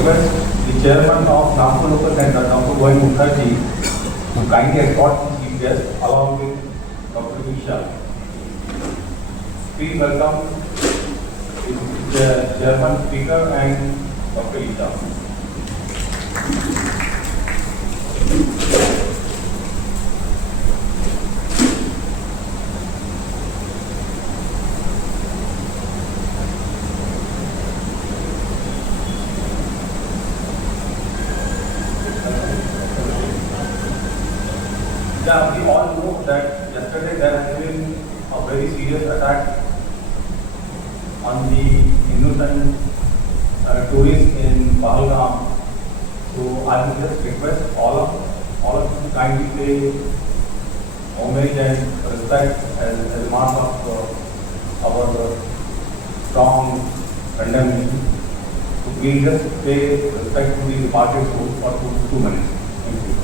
request the chairman of Nagpur Local Center, Dr. Govind Mukherjee, to kindly escort the chief guest along with Dr. Isha. Please welcome the chairman speaker and Dr. Isha. Yeah, we all know that yesterday there has been a very serious attack on the innocent tourists in Pahalgam. So I will just request all of you to kindly pay homage and respect as a mark of our strong condemnation. So please just pay respect to the departed souls for 2 minutes. Thank you.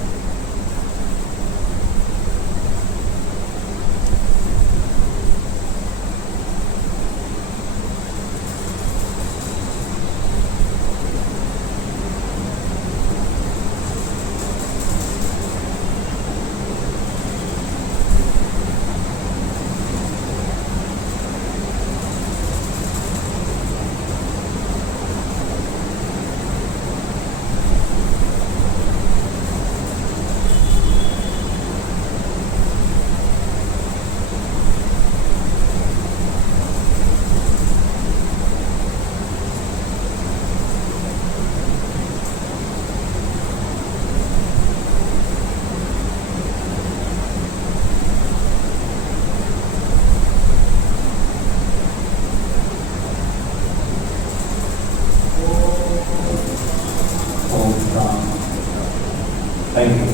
Thank you.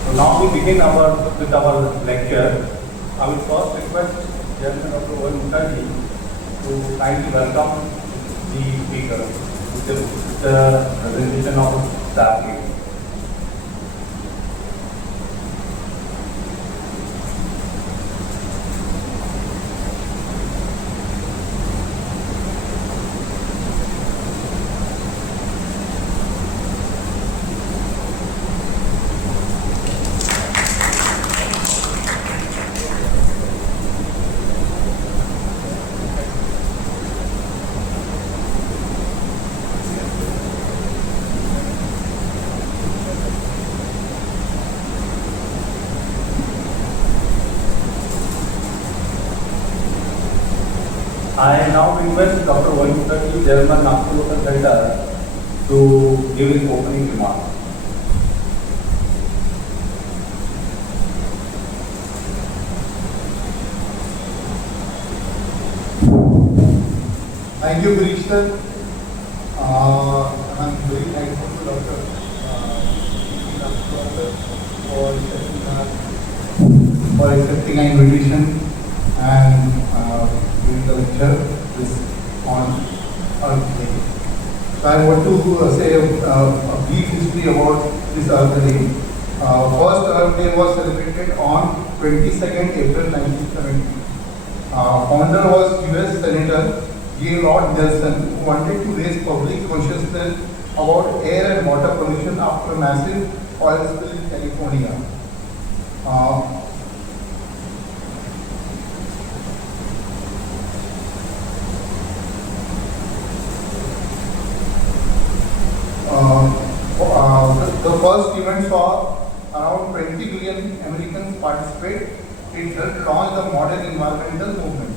So now we begin with our lecture. I will first request Chairman Dr. Govind Mukherjee to kindly welcome the speaker with the presentation of the athlete. I now request Dr. Govind Mukherjee, Chairman Nagpur Local Center, to give his opening remarks. Thank you, Krishnan. I'm very thankful to Dr. for accepting our invitation and giving the lecture on Earth Day. So I want to say a brief history about this Earth Day. First Earth Day was celebrated on 22nd April 1970. Founder was US Senator Lord Nelson, who wanted to raise public consciousness about air and water pollution after a massive oil spill in California. The first event saw around 20 million Americans participate. It helped launch the modern environmental movement.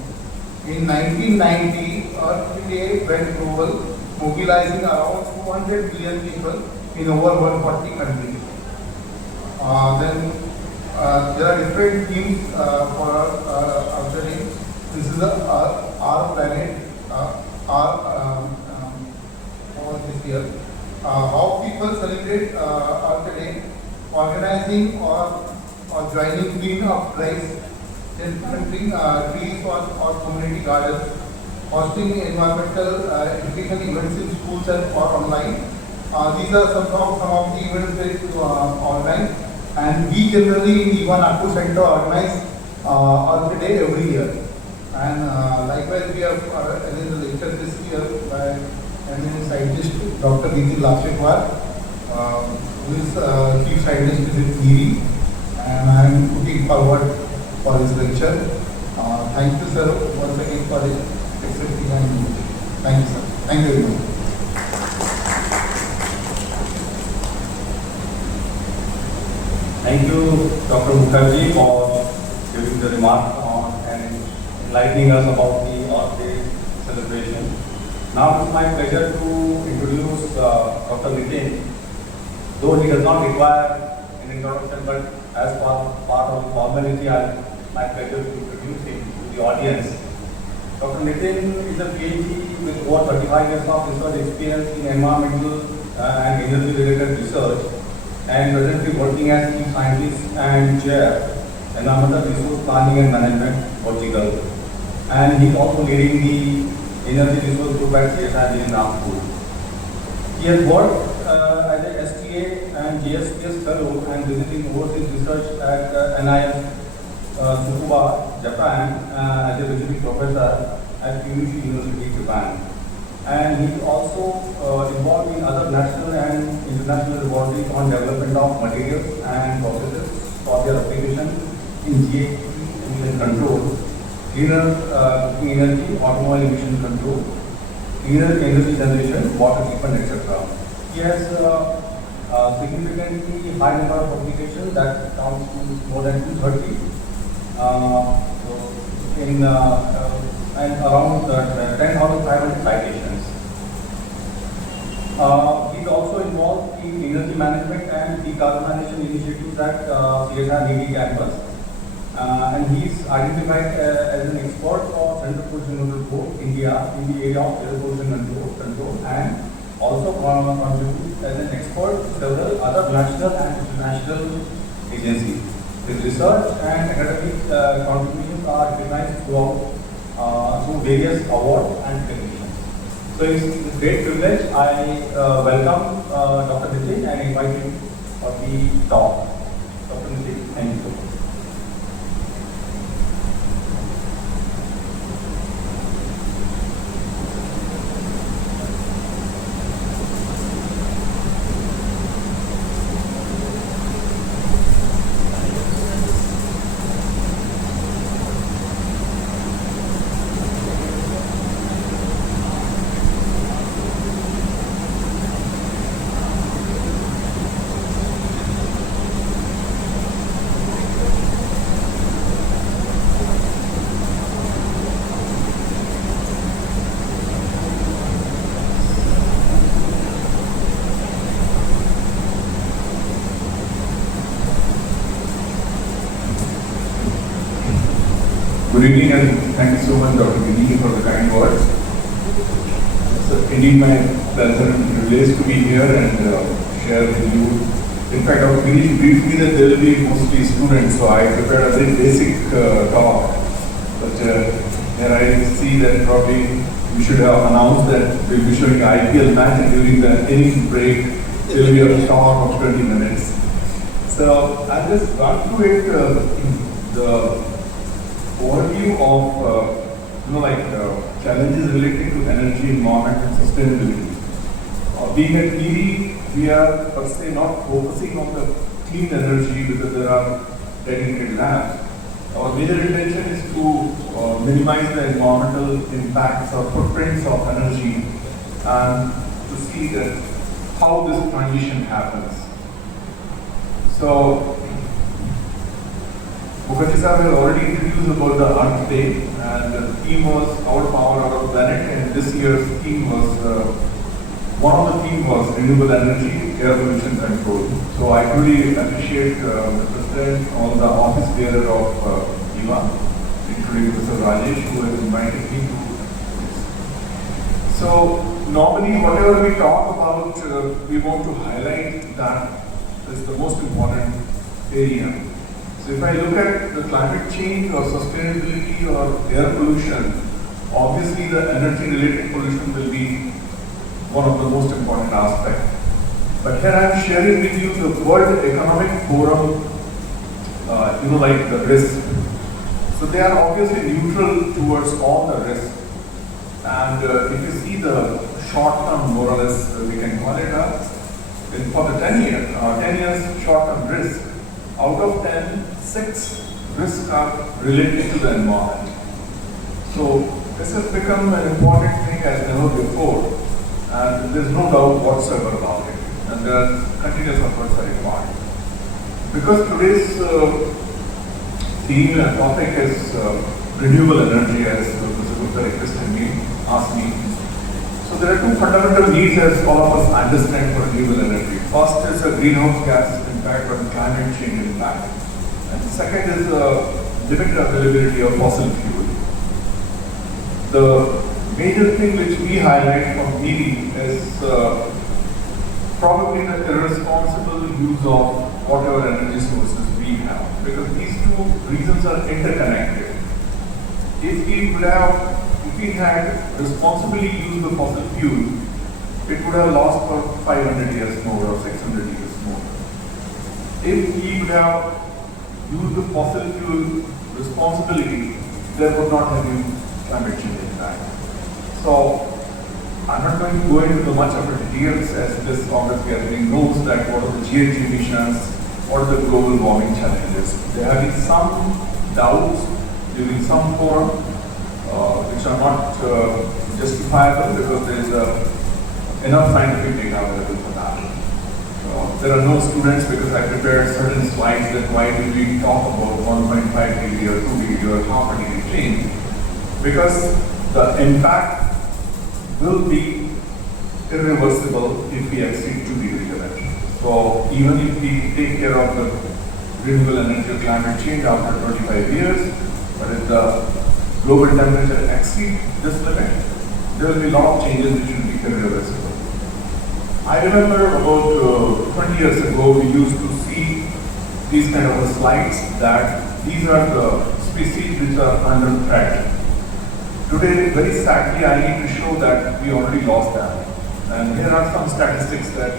In 1990, Earth Day went global, mobilizing around 200 million people in over 140 countries. Then there are different themes for Earth Day. This is our planet, for this year. How people celebrate Earth Day, organizing or joining clean up drives, planting trees or community gardens, hosting environmental education events in schools and or online. These are some of the events that online, and we generally in Ivan Nagpur Center organize Earth Day every year. And likewise, we have in the lecture this year Dr. Nitin Labhasetwar, who is Chief Scientist at NEERI, and I am looking forward for his lecture. Thank you, sir, once again for accepting my invitation. Thank you, sir. Thank you very much. Thank you, Dr. Mukherjee, for giving the remark on and enlightening us about the Earth Day celebration. Now it's my pleasure to introduce Dr. Nitin. Though he does not require an introduction, but as part of the formality, my pleasure to introduce him to the audience. Dr. Nitin is a PhD with over 35 years of research experience in environmental and energy-related research, and presently working as Chief Scientist and Chair, Environmental Resource Planning and Management, Portugal. And he is also leading the Energy Resource Group at CSIR in Nagpur. He has worked as a STA and JSPS Fellow and visiting overseas research at NIS Tsukuba, Japan, as a visiting professor at Kyushu University, Japan. And he is also involved in other national and international laboratories on development of materials and processes for their application in GHG emission control, cleaner cooking energy, automobile emission control, cleaner energy generation, water treatment, etc. He has significantly high number of publications that counts to more than 230 and around 10,500 citations. He is also involved in energy management and decarbonization initiatives at CSIR NEERI campus. And he is identified as an expert for Central Pollution Control Board, India, in the area of air pollution control, and also contributes as an expert to several other national and international agencies. His research and academic contributions are recognized through various awards and recognitions. So it's a great privilege. I welcome Dr. Nitin and invite him for the talk. Dr. Nitin, thank you. Good evening and thank you so much, Dr. Gini, for the kind words. It's indeed my pleasure and privilege to be here and share with you. In fact, Dr. Gini briefed me that there will be mostly students, so I prepared a very basic talk. But here I see that probably we should have announced that we will be showing IPL match, and during the innings break there will be a talk of 20 minutes. So I'll just run through it. The overview of challenges related to energy, environment, and sustainability. Being at NEERI, we are per se not focusing on the clean energy because there are dedicated labs. Our major intention is to minimize the environmental impacts or footprints of energy and to see that how this transition happens. So, Mukherjee sir has already introduced about the Earth Day, and the theme was Our Power, Our Planet, and this year's theme was, one of the themes was Renewable Energy, Air Pollution Control. So I truly appreciate the President, all the office bearer of EVA, including Mr. Rajesh, who has invited me to this. So normally whatever we talk about, we want to highlight that is the most important area. So if I look at the climate change or sustainability or air pollution, obviously the energy related pollution will be one of the most important aspects. But here I am sharing with you the World Economic Forum, the risk. So they are obviously neutral towards all the risk. And if you see the short term, more or less, we can call it for the 10 years short term risk, out of 10, 6 risks are related to the environment. So this has become an important thing as never before, and there is no doubt whatsoever about it. And there continuous efforts are required. Because today's theme and topic is renewable energy, as Mr. Gupta requested me, asked me. So there are two fundamental needs as all of us understand for renewable energy. First is a greenhouse gas impact or climate change impact. And second is the limited availability of fossil fuel. The major thing which we highlight from EV is probably the irresponsible use of whatever energy sources we have, because these two reasons are interconnected. If we had responsibly used the fossil fuel, it would have lost for 500 years more or 600 years more. If we would have used the fossil fuel responsibly, there would not have been climate change impact. So I'm not going to go into much of the details, as this Congress gathering knows that what are the GHG emissions, what are the global warming challenges. There have been some doubts during some forum, which are not justifiable because there is enough scientific data available for that. There are no students, because I prepared certain slides that why do we talk about 1.5 degree or 2 degree or half a degree change, because the impact will be irreversible if we exceed 2 degrees energy. So even if we take care of the renewable energy or climate change after 25 years, but if the global temperature exceeds this limit, there will be a lot of changes which will be irreversible. I remember about 20 years ago, we used to see these kind of slides that these are the species which are under threat. Today, very sadly, I need to show that we already lost them. And here are some statistics that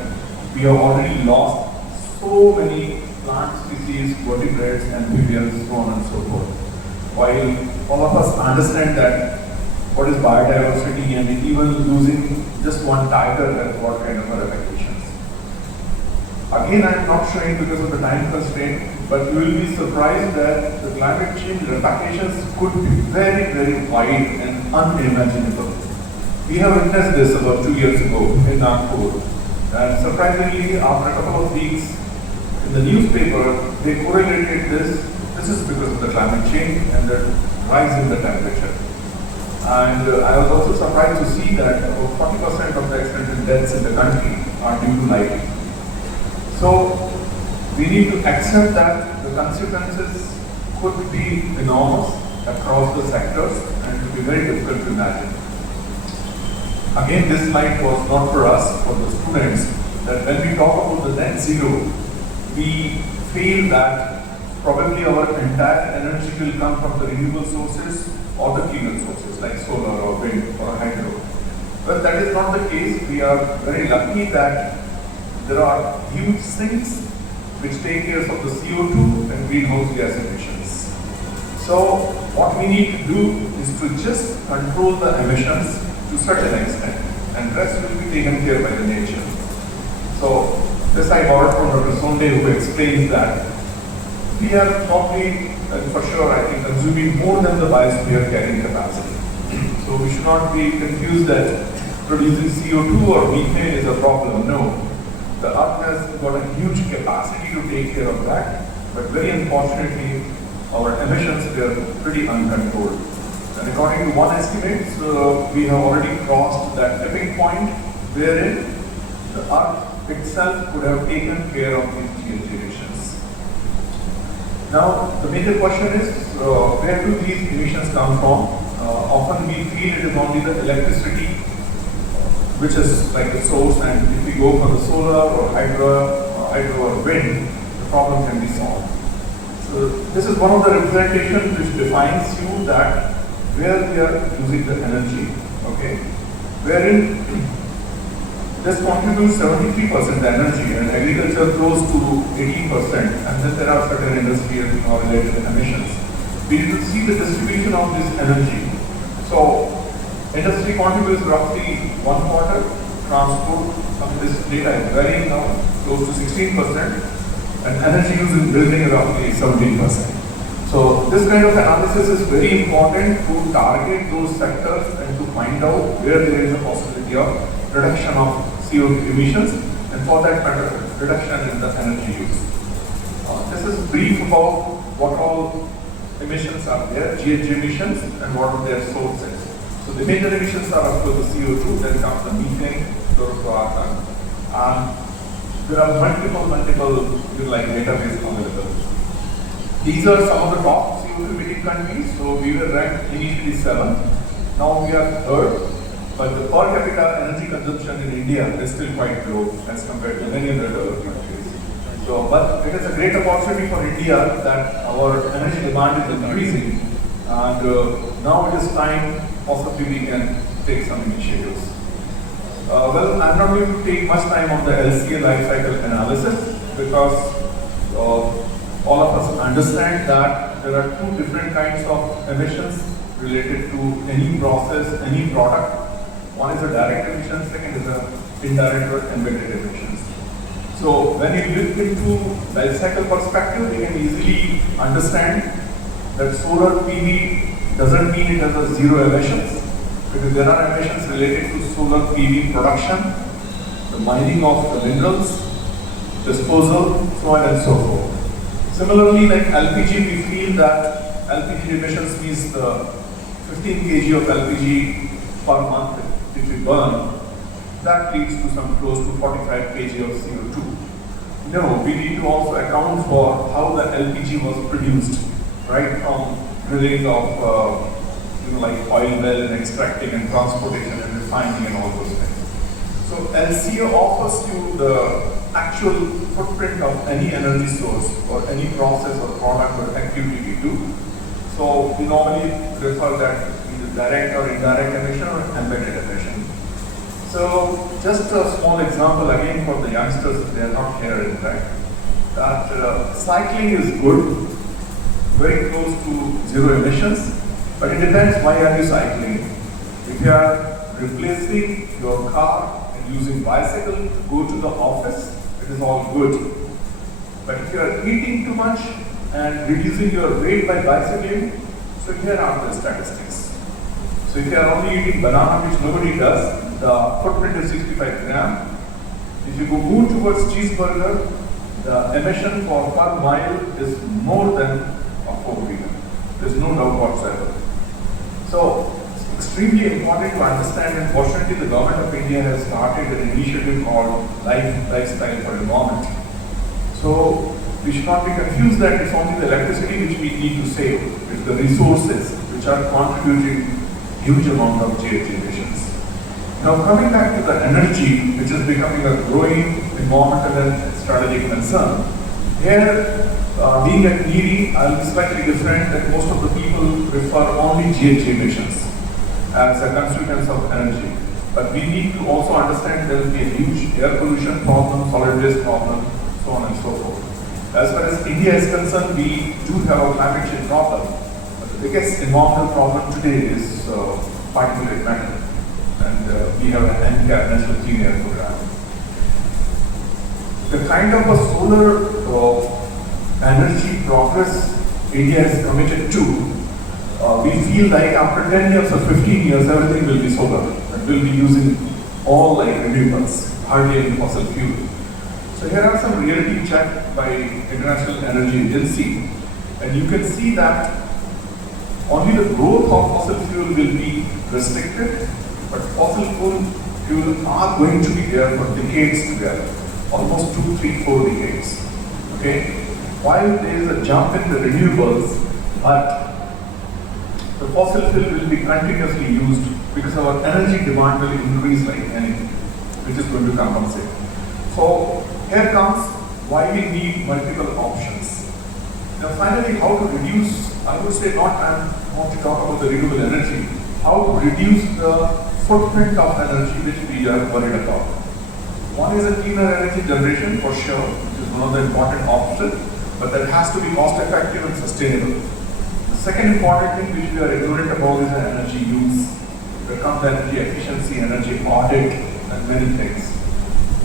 we have already lost so many plant species, vertebrates, amphibians, so on and so forth. While all of us understand that what is biodiversity, and even losing just one tiger has what kind of ramifications. Again, I am not showing because of the time constraint, but you will be surprised that the climate change ramifications could be very, very wide and unimaginable. We have witnessed this about 2 years ago in Nagpur, and surprisingly, after a couple of weeks in the newspaper, they correlated this. This is because of the climate change and the rise in the temperature. And I was also surprised to see that about 40% of the accidental deaths in the country are due to lighting. So we need to accept that the consequences could be enormous across the sectors, and it will be very difficult to imagine. Again, this slide was not for us, for the students, that when we talk about the net zero, we feel that probably our entire energy will come from the renewable sources or the cleaner sources like solar or wind or hydro. But that is not the case. We are very lucky that there are huge sinks which take care of the CO2 and greenhouse gas emissions. So what we need to do is to just control the emissions to a certain extent, and rest will be taken care by the nature. So this I borrowed from Dr. Sonde, who explains that we are probably, and for sure, I think, consuming more than the biosphere carrying capacity. So we should not be confused that producing CO2 or methane is a problem. No. The Earth has got a huge capacity to take care of that, but very unfortunately, our emissions were pretty uncontrolled. And according to one estimate, we have already crossed that tipping point wherein the Earth itself could have taken care of these GHG emissions. Now, the major question is, where do these emissions come from? Often we feel it is only the electricity which is like the source, and if we go for the solar or hydro or wind, the problem can be solved. So this is one of the representations which defines you that where we are using the energy, okay? Wherein this contributes 73% the energy, and agriculture close to 18%, and then there are certain industrial or related emissions. We need to see the distribution of this energy. So Industry contributes roughly 1/4. Transport, this data is varying now, close to 16%, and energy use in building roughly 17%. So this kind of analysis is very important to target those sectors and to find out where there is a possibility of reduction of CO2 emissions, and for that matter, reduction in the energy use. This is brief about what all emissions are there, GHG emissions, and what are their sources. So the major emissions are of course the CO2, then comes the methane, fluorocarbon, and there are multiple database available. These are some of the top CO2 emitting countries. So we were ranked initially 7th, now we are 3rd, but the per capita energy consumption in India is still quite low as compared to many other developed countries. So, but it is a great opportunity for India that our energy demand is increasing, and now it is time possibly we can take some initiatives. Well, I'm not going to take much time on the LCA life cycle analysis because all of us understand that there are 2 different kinds of emissions related to any process, any product. One is a direct emission, second is a indirect or embedded emissions. So when you look into life cycle perspective, we can easily understand that solar PV doesn't mean it has a zero emissions, because there are emissions related to solar PV production, the mining of the minerals, disposal, so on and so forth. Similarly, like LPG, we feel that LPG emissions means the 15 kg of LPG per month if we burn, that leads to some close to 45 kg of CO2. No, we need to also account for how the LPG was produced, right, from drilling of like oil well and extracting and transportation and refining and all those things. So LCA offers you the actual footprint of any energy source or any process or product or activity we do. So we normally refer that either direct or indirect emission or embedded emission. So just a small example again for the youngsters, they are not here in fact, that cycling is good, very close to zero emissions, but it depends why are you cycling. If you are replacing your car and using bicycle to go to the office, it is all good. But if you are eating too much and reducing your weight by bicycling, so here are the statistics. So if you are only eating banana, which nobody does, the footprint is 65 grams. If you go move towards cheeseburger, the emission for per mile is more than a 4-wheeler. There is no doubt whatsoever. So it's extremely important to understand, and fortunately the government of India has started an initiative called Lifestyle for Environment. So we should not be confused that it's only the electricity which we need to save, it's the resources which are contributing huge amount of GHG emissions. Now coming back to the energy, which is becoming a growing environmental and strategic concern, here being at NERI, I'll be slightly different that most of the people refer only GHG emissions as a constituent of energy. But we need to also understand there will be a huge air pollution problem, solid waste problem, so on and so forth. As far as India is concerned, we do have a climate change problem. But the biggest environmental problem today is particulate matter. And we have an NCAP, National Clean Air Program. The kind of a solar energy progress India is committed to, we feel like after 10 years or 15 years, everything will be solar. And we'll be using all like renewables, hardly any fossil fuel. So here are some reality check by International Energy Agency, and you can see that only the growth of fossil fuel will be restricted, but fossil fuel are going to be there for decades together, almost 2, 3, 4 decades. Okay? While there is a jump in the renewables, but the fossil fuel will be continuously used because our energy demand will increase like anything, which is going to compensate. So here comes why we need multiple options. Now finally, how to reduce, I would say not, I want to talk about the renewable energy, how to reduce the footprint of energy which we are worried about. One is a cleaner energy generation for sure, which is one of the important options, but that has to be cost effective and sustainable. The second important thing which we are ignorant about is the energy use. There comes energy efficiency, energy audit, and many things.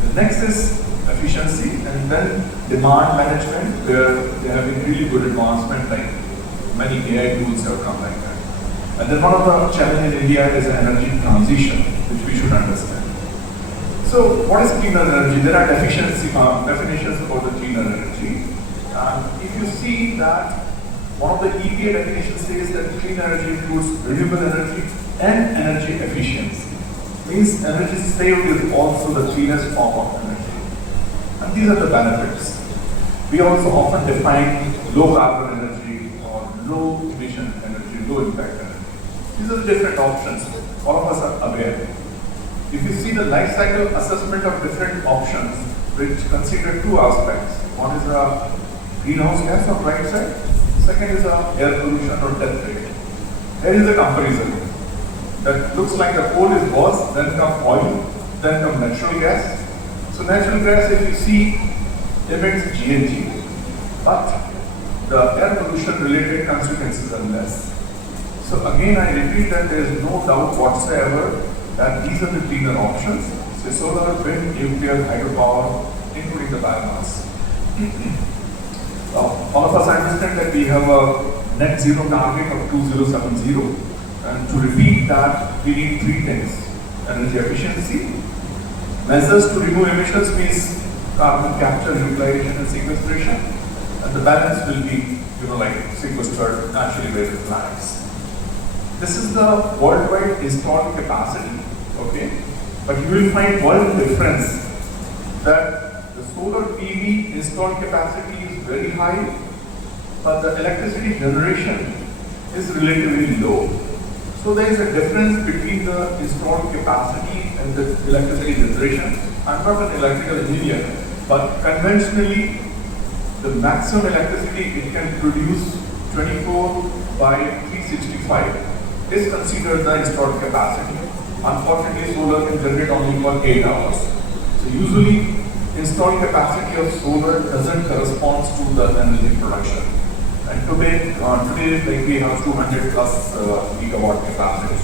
The next is efficiency, and then demand management, where there have been really good advancement, like many AI tools have come like that. And then one of the challenges in India is energy transition, which we should understand. So what is cleaner energy? There are definitions for the cleaner energy. If you see that one of the EPA definitions says that clean energy includes renewable energy and energy efficiency. Means energy saved is also the cleanest form of energy. And these are the benefits. We also often define low carbon energy or low emission energy, low impact energy. These are the different options. All of us are aware. If you see the life cycle assessment of different options, which consider two aspects. One is a greenhouse gas on right side. Second is air pollution or death rate. Here is a comparison. That looks like the coal is worse, then come oil, then come natural gas. So natural gas, if you see, emits GHG, but the air pollution related consequences are less. So again, I repeat that there is no doubt whatsoever that these are the cleaner options. So solar, wind, nuclear, hydropower, including the biomass. All of us understand that we have a net zero target of 2070. And to repeat that, we need three things: energy efficiency, measures to remove emissions means carbon capture, utilization, and sequestration, and the balance will be, like sequestered naturally where it lies. This is the worldwide installed capacity, okay? But you will find one difference, that the solar PV installed capacity is very high, but the electricity generation is relatively low. So there is a difference between the installed capacity and the electricity generation. I'm not an electrical engineer, but conventionally, the maximum electricity it can produce 24 by 365 is considered the installed capacity. Unfortunately, solar can generate only for 8 hours. So usually, installed capacity of solar doesn't correspond to the energy production. And today like we have 200 plus gigawatt capacity.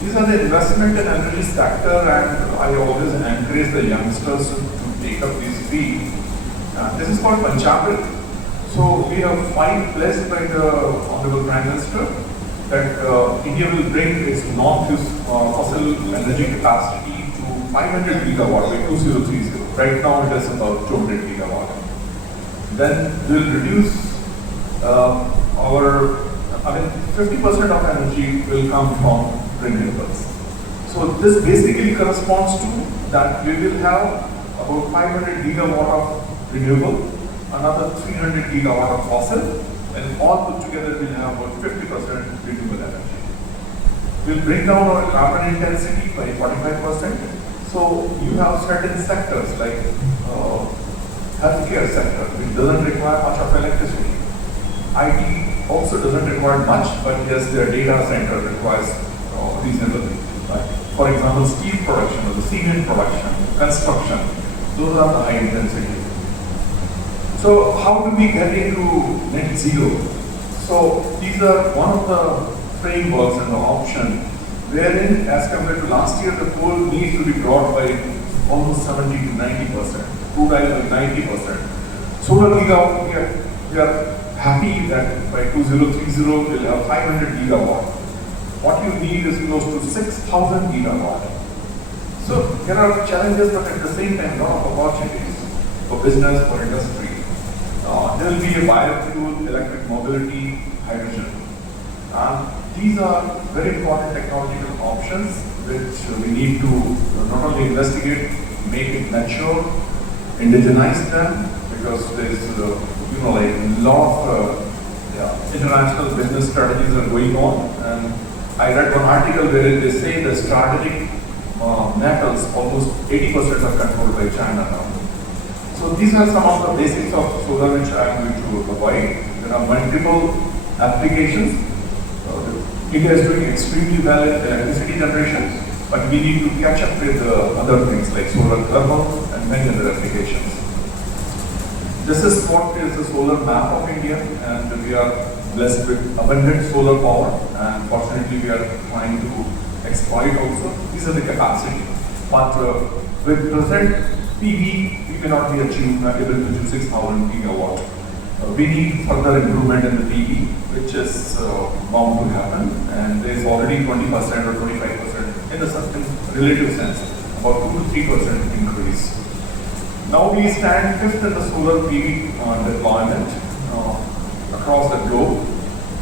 These are the investment in energy sector, and I always encourage the youngsters to take up this field. This is called Panchabrit. So we have 5 blessed by the Honorable Prime Minister that India will bring its non-fossil energy capacity to 500 gigawatt by 2030. Right now it is about 200 gigawatt. Then we will reduce 50% of energy will come from renewables. So this basically corresponds to that we will have about 500 gigawatt of renewable, another 300 gigawatt of fossil, and all put together we'll have about 50% renewable energy. We'll bring down our carbon intensity by 45%. So you have certain sectors like healthcare sector, which doesn't require much of electricity. IT also doesn't require much, but yes, their data center requires reasonably. Right? For example, steel production or the cement production, construction, those are the high intensity. So how do we get into net zero? So these are one of the frameworks and the option wherein as compared to last year, the coal needs to be brought by almost 70 to 90%, crude oil by 90%. Solar gigawatt, we are happy that by 2030 we'll have 500 gigawatt. What you need is close to 6,000 gigawatt. So there are challenges, but at the same time, a lot of opportunities for business, for industry. There will be a biofuel, electric mobility, hydrogen. These are very important technological options which we need to not only investigate, make it mature, indigenize them, because there is like a lot of international business strategies are going on. And I read one article where they say the strategic metals, almost 80% are controlled by China now. So these are some of the basics of solar which I am going to avoid. There are multiple applications. India is doing extremely well in electricity generation, but we need to catch up with other things like solar thermal and many other applications. This is what is the solar map of India, and we are blessed with abundant solar power, and fortunately we are trying to exploit also. These are the capacity. But with present PV, we may not be able to achieve 6,000 gigawatt. We need further improvement in the PV, which is bound to happen, and there is already 20% or 25% in the certain relative sense, about 2 to 3% increase. Now we stand fifth in the solar PV deployment across the globe,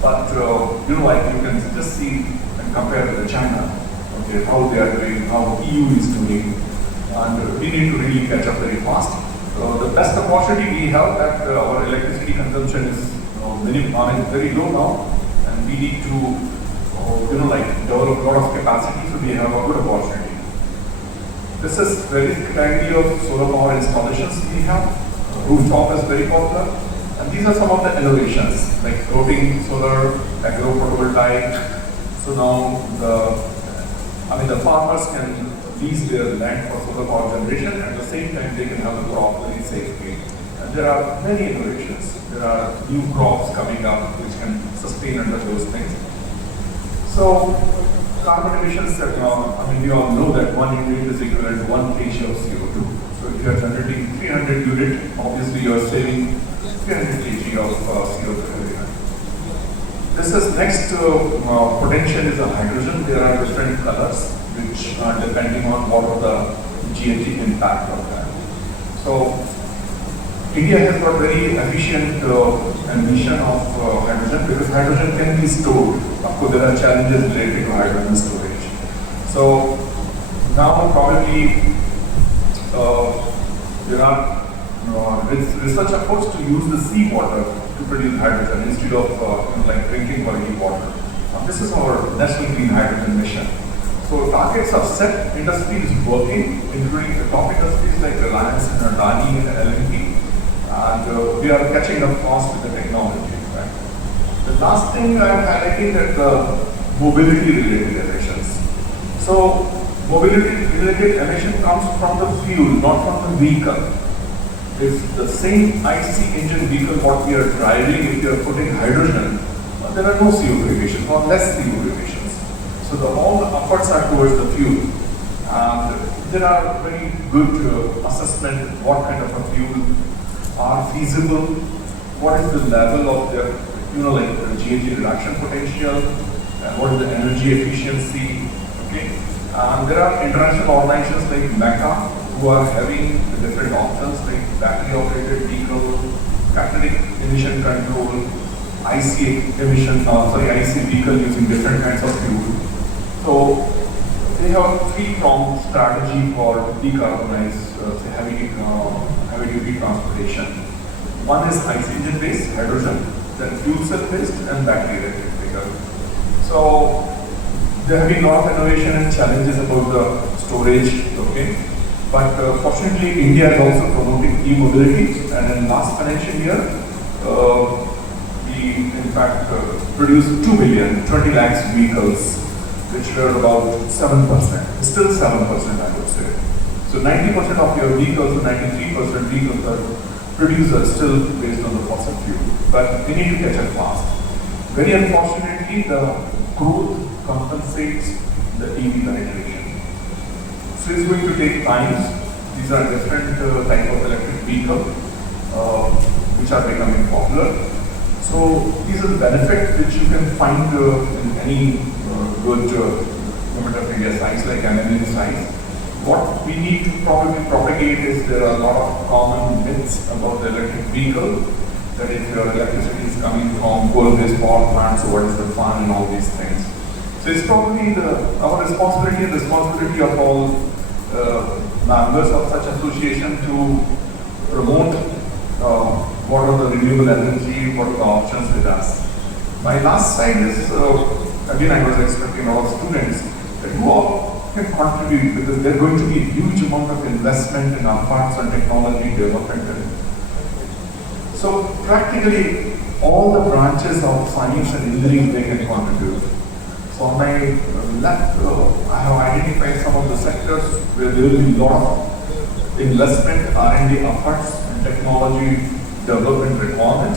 but like you can just see and compare with China, okay, how they are doing, how EU is doing, and we need to really catch up very fast. The best opportunity we have that our electricity consumption is very low now, and we need to develop a lot of capacity, so we have a good opportunity. This is very category of solar power installations we have. Rooftop is very popular, and these are some of the innovations like floating solar, agro photovoltaic. So now the farmers can lease their land for solar power generation, and at the same time they can have the crop very safely. And there are many innovations. There are new crops coming up which can sustain under those things. So carbon emissions, we all know that 1 unit is equivalent to 1 kg of CO2. So if you are generating 300 units, obviously you are saving 300 kg of CO2 every year. This is next potential is a hydrogen. There are different colors which are depending on what are the GHG impact of that. So India has got very efficient emission of hydrogen, because hydrogen can be stored. Of course, there are challenges related to hydrogen storage. So now probably there are research efforts to use the seawater to produce hydrogen instead of drinking quality water. This is our national clean hydrogen mission. So targets are set, industry is working, including the top industries like Reliance and Adani and L&T. And we are catching up fast with the technology. Right? The last thing I am highlighting is the mobility-related emissions. So mobility-related emission comes from the fuel, not from the vehicle. If the same IC engine vehicle what we are driving, if we are putting hydrogen, there are no CO2 emissions or less CO2 emissions. So all the efforts are towards the fuel. And there are very good assessment what kind of a fuel are feasible, what is the level of the the GHG reduction potential, and what is the energy efficiency. Okay, and there are international organizations like MECA who are having the different options like battery operated vehicle, catalytic emission control, IC vehicle using different kinds of fuel. So they have a three-pronged strategy for decarbonize heavy duty transportation. One is IC engine based, hydrogen, then fuel cell based, and battery electric vehicle. So there have been a lot of innovation and challenges about the storage. Okay, but fortunately India is also promoting e-mobility, and in last financial year we in fact produced 2 billion, 20 lakhs vehicles, which were about 7%, still 7% I would say. So 90% of your vehicles, 93% vehicles are produced still based on the fossil fuel. But we need to catch up fast. Very unfortunately, the growth compensates the EV penetration. So it's going to take time. These are different type of electric vehicle which are becoming popular. So these are the benefits which you can find in any good limit area size like MMN size. What we need to probably propagate is there are a lot of common myths about the electric vehicle, that if your electricity is coming from coal-based power plants, so what is the fun and all these things. So it's probably our responsibility and responsibility of all members of such association to promote what are the renewable energy, what are the options with us. My last slide is, again I was expecting a lot of students that who all can contribute, because there's going to be a huge amount of investment in our parts and technology development. So practically all the branches of science and engineering they can contribute. So on my left, I have identified some of the sectors where there will be a lot of investment, R&D efforts and technology development requirement.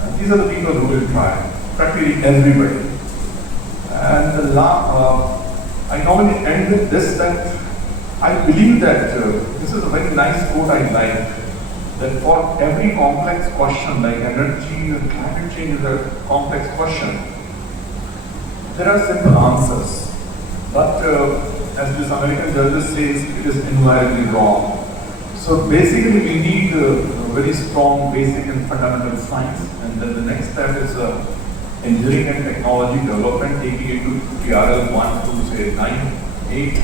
And these are the people who will try, practically everybody. And I normally end with this, that I believe that this is a very nice quote I like, that for every complex question like energy and climate change is a complex question, there are simple answers. But as this American judges says, it is invariably wrong. So basically we need very strong basic and fundamental science, and then the next step is engineering and technology development, taking it to TRL 1 to say 9, 8,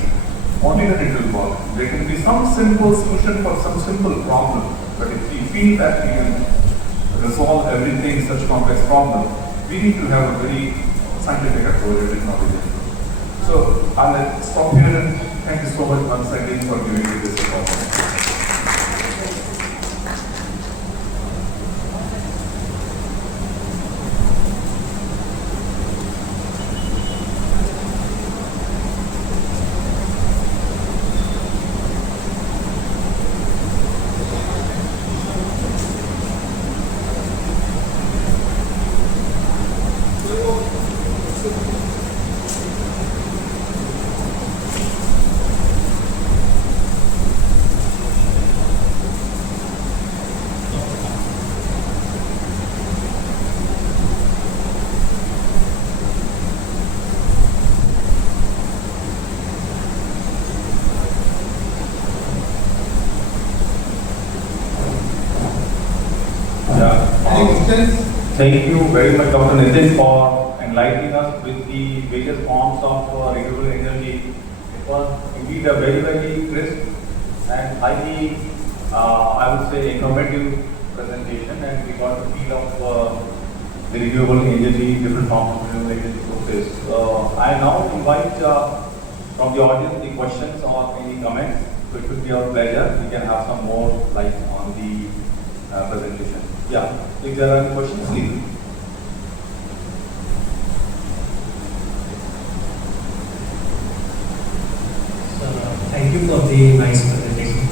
only then it will work. There can be some simple solution for some simple problem, but if we feel that we can resolve everything, such complex problem, we need to have a very scientific approach and technology. So I'll stop here and thank you so much once again for giving me this opportunity. Thank you very much, Dr. Nitin, for enlightening us with the various forms of renewable energy. It was indeed a very, very crisp and highly, I would say, informative presentation, and we got the feel of the renewable energy, different forms of renewable energy sources. I now invite from the audience the questions or any comments. So it would be our pleasure. We can have some more light on the presentation. Yeah, if there are any questions, please. Thank you for the nice presentation.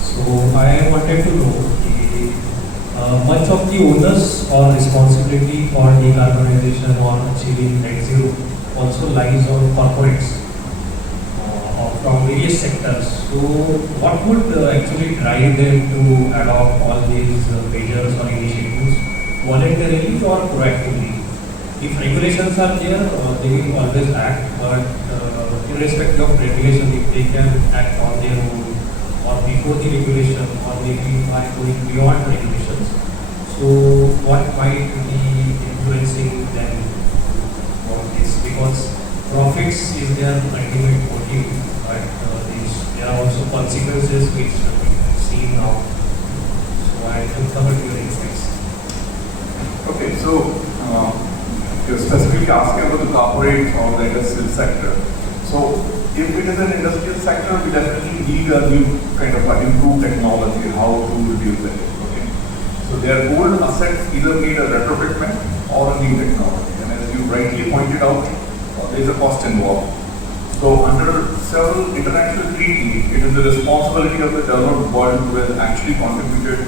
So I wanted to know much of the onus or responsibility for decarbonization or achieving net zero also lies on corporates from various sectors. So what would actually drive them to adopt all these measures or initiatives voluntarily or proactively? If regulations are there, they will always act, but irrespective of regulation, if they can act on their own or before the regulation or maybe by going beyond regulations, so what might be influencing them on this? Because profits is their ultimate motive, but there are also consequences which we have seen now. So I will cover your insights. Okay, so you're specifically asking about the corporate or the industrial sector. So if it is an industrial sector, we definitely need a new kind of improved technology, how to reduce it. Okay, so their old assets either need a retrofitment or a new technology, and as you rightly pointed out, there is a cost involved. So under several international treaties, it is the responsibility of the developed world who has actually contributed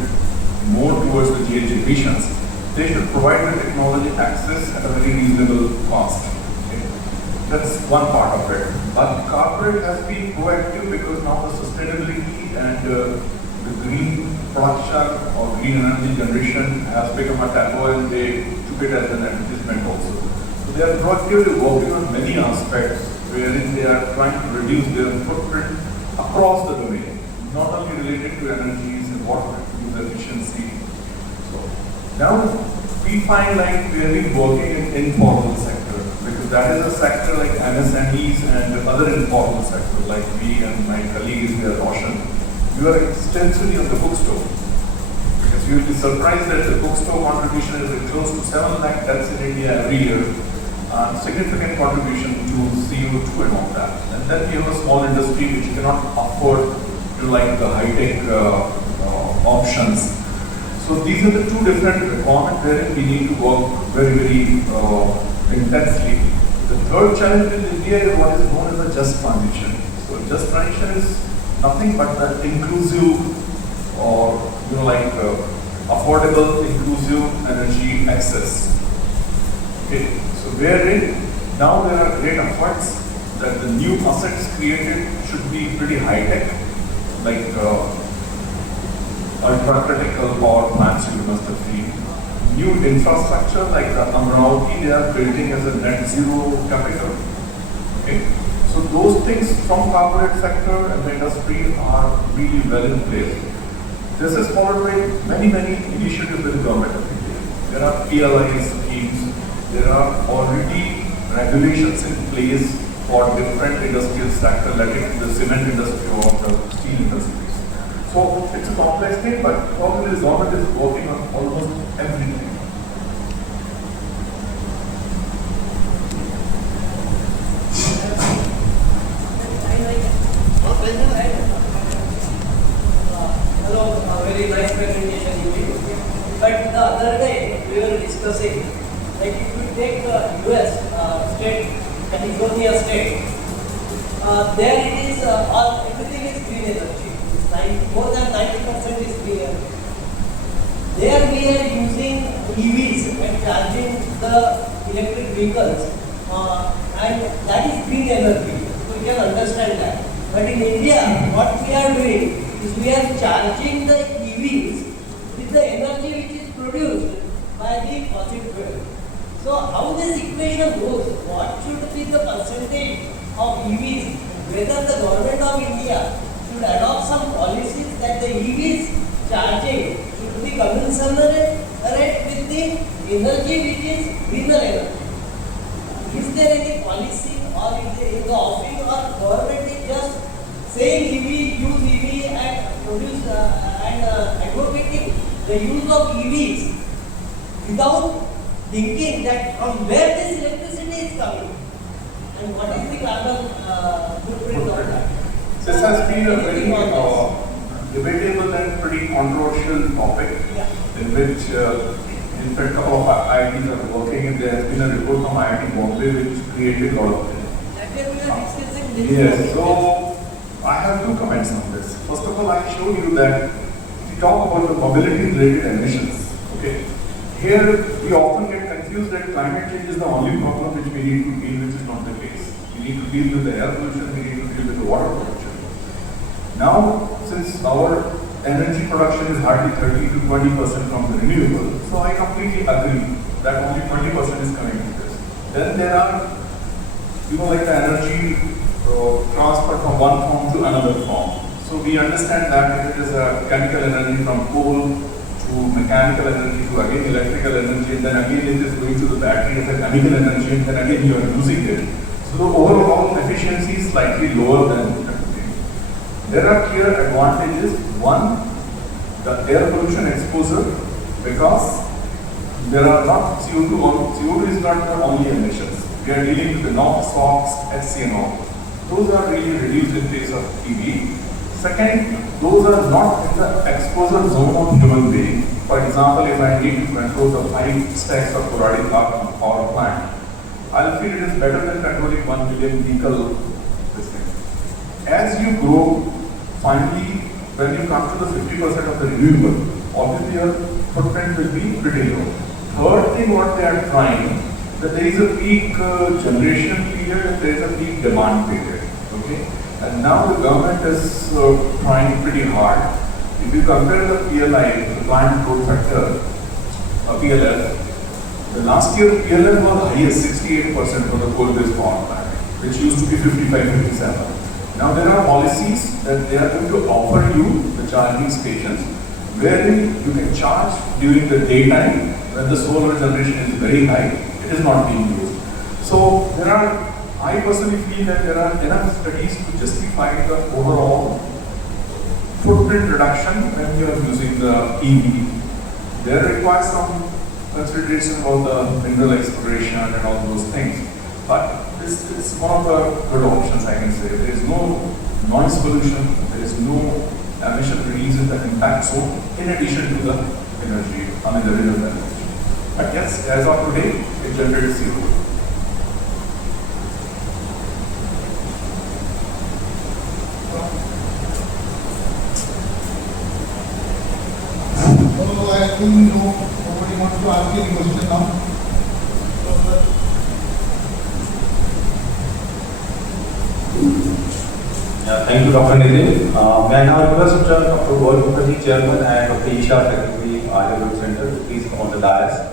more towards the GHG emissions. They should provide the technology access at a very reasonable cost. Okay. That's one part of it. But corporate has been proactive because now the sustainability and the green production or green energy generation has become a taboo, and they took it as an advertisement also. So they are proactively working on many aspects wherein they are trying to reduce their footprint across the domain, not only related to energies and water use efficiency. So now we find like we have been working in informal sector, because that is a sector like MSMEs and other informal sector like me and my colleagues there, Roshan. You are extensively on the bookstore, because you will be surprised that the bookstore contribution is close to 7 lakh deaths in India every year. Significant contribution to CO2 and all that. And then we have a small industry which cannot afford to like the high-tech options. So these are the two different requirements wherein we need to work very, very intensely. The third challenge in India is what is known as a just transition. So just transition is nothing but the inclusive or affordable, inclusive energy access. Okay. So wherein now there are great efforts. that the new assets created should be pretty high-tech, like ultra-critical power plants you must have seen. New infrastructure like the Amravati they are building as a net zero capital. Okay? So those things from corporate sector and the industry are really well in place. This is followed by many initiatives with the government of India. There are PLI schemes, there are already regulations in place for different industrial sectors, like the cement industry or the steel industries. So it's a complex thing, but probably the government is working on almost everything. Hello, very nice presentation you did. But the other day we were discussing, like if you take US state, California state, there it is everything is green energy. It's more than 90% is green energy. There we are using EVs and charging the electric vehicles, and that is green energy. So you can understand that. But in India, what we are doing is we are charging the EVs with the energy which is produced by the fossil fuel. So how this equation goes? What should be the percentage of EVs? Whether the government of India should adopt some policies that the EVs charging should be commensurate with the energy which is greener energy. Is there any policy or in the offing or government is just saying EV, use EV and produce and advocating the use of EVs without thinking that from where this electricity is coming and what is the carbon footprint of that? This has been a very debatable and pretty controversial topic, in which in fact all IITs are working, and there has been a report from IIT Bombay which created a lot of things. That way we are discussing this. Yes, so I have two comments on this. First of all, I showed you that we talk about the mobility related emissions. Okay, here we often get confused that climate change is the only problem which we need to deal, which is not the case. We need to deal with the air pollution, we need to deal with the water pollution. Now, since our energy production is hardly 30 to 20% from the renewable, so I completely agree that only 20% is coming to this. Then there are, like the energy transfer from one form to another form. So we understand that if it is a chemical energy from coal to mechanical energy to again electrical energy, and then again it is going to the battery as a chemical energy, and then again you are using it. So the overall efficiency is slightly lower than there are clear advantages. One, the air pollution exposure, because there are not CO2 is not the only emissions. We are dealing with the NOx, SOx, HC and all. Those are really reduced in case of EV. Second, those are not in the exposure zone of human being. For example, if I need to control the 5 stacks of Kuradi power plant, I'll feel it is better than controlling 1 million vehicle this thing. As you grow, finally, when you come to the 50% of the renewable, obviously your footprint will be pretty low. Third thing what they are trying, that there is a peak generation period and there is a peak demand period. Okay? And now the government is trying pretty hard. If you compare the PLI, the plant load factor, PLF, the last year PLF was highest, 68% for the coal-based power plant, which used to be 55-57. Now there are policies that they are going to offer you the charging stations wherein you can charge during the daytime when the solar generation is very high. It is not being used. So I personally feel that there are enough studies to justify the overall footprint reduction when you are using the EV. There requires some consideration about the mineral exploration and all those things. But this is one of the good options, I can say. There is no noise pollution, there is no emission releases that impact zone in addition to the energy, the renewable energy. But yes, as of today, it generates zero. So I think nobody wants to ask any question now. Yeah, thank you, Dr. Nitin. May I now request Dr. Gaurav Mukherjee, Chairman, and Dr. Isha, Secretary, Renewable Center, to please come on the dais.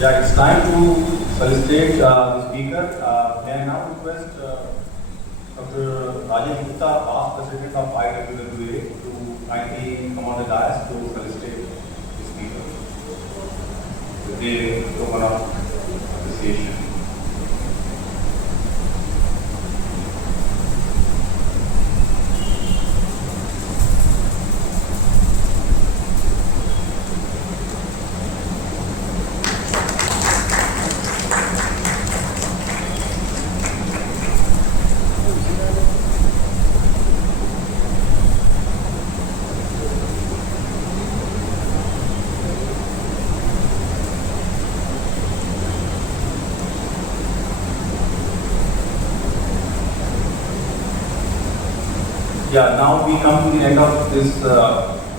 Yeah, it's time to felicitate the speaker. May I now request Dr. Rajesh Gupta, past president of IWWA, to kindly come on the dais to felicitate the speaker with the token of appreciation. Yeah, now we come to the end of this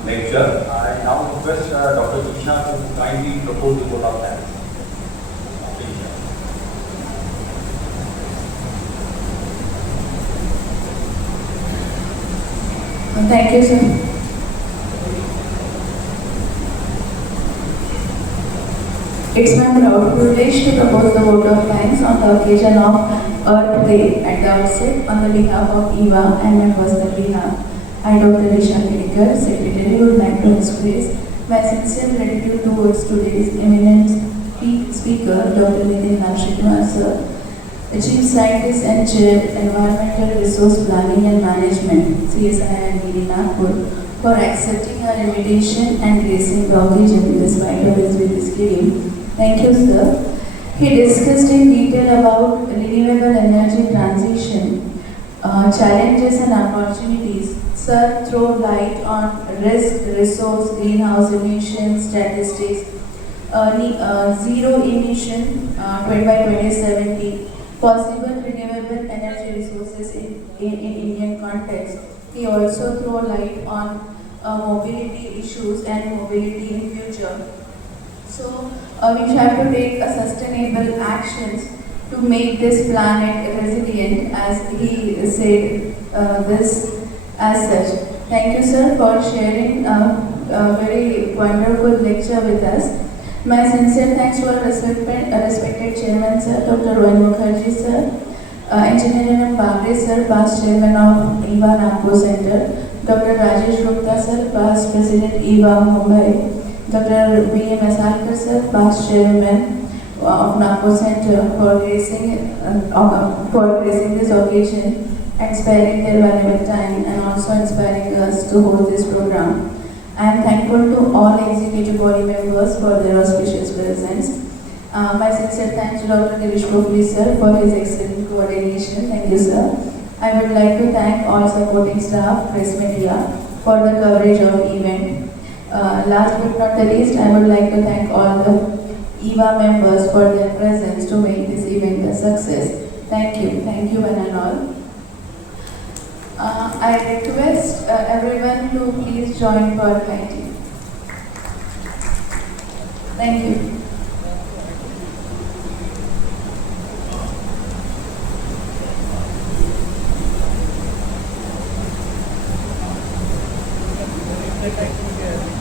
lecture. I now request Dr. Isha to kindly propose the vote of thanks. Dr. Isha. Thank you, sir. It's my proud privilege to propose the vote of thanks on the occasion of Earth Day at the outset on the behalf of EVA and my personal behalf. I, Dr. Isha Kedekar, Secretary, would like to express my sincere gratitude towards today's eminent speaker, Dr. Nitin Labhasetwar, sir, the Chief Scientist and Chair, Environmental Resource Planning and Management, CSI and Nagpur, for accepting our invitation and gracing the occasion despite of his busy schedule. Thank you, sir. He discussed in detail about renewable energy transition, challenges and opportunities. Sir throw light on risk, resource, greenhouse emissions, statistics, zero emission by 2070, possible renewable energy resources in Indian context. He also throw light on mobility issues and mobility in future. So we have to take a sustainable actions to make this planet resilient, as he said this as such. Thank you, sir, for sharing a very wonderful lecture with us. My sincere thanks to our respected chairman, sir, Dr. Mukherjee, sir, Engineer Bagre, sir, past chairman of EVA Nagpur Center, Dr. Rajesh Gupta, sir, past president EVA Mumbai, Dr. B.M. Asalkar, sir, past chairman of Nagpur Center, for gracing this occasion and sparing their valuable time and also inspiring us to host this program. I am thankful to all executive body members for their auspicious presence. My sincere thanks to Dr. Girish Pokli, sir, for his excellent coordination. Thank you, sir. I would like to thank all supporting staff, press media, for the coverage of the event. Last but not the least, I would like to thank all the EVA members for their presence to make this event a success. Thank you one and all. I request everyone to please join for lighting. Thank you. Thank you.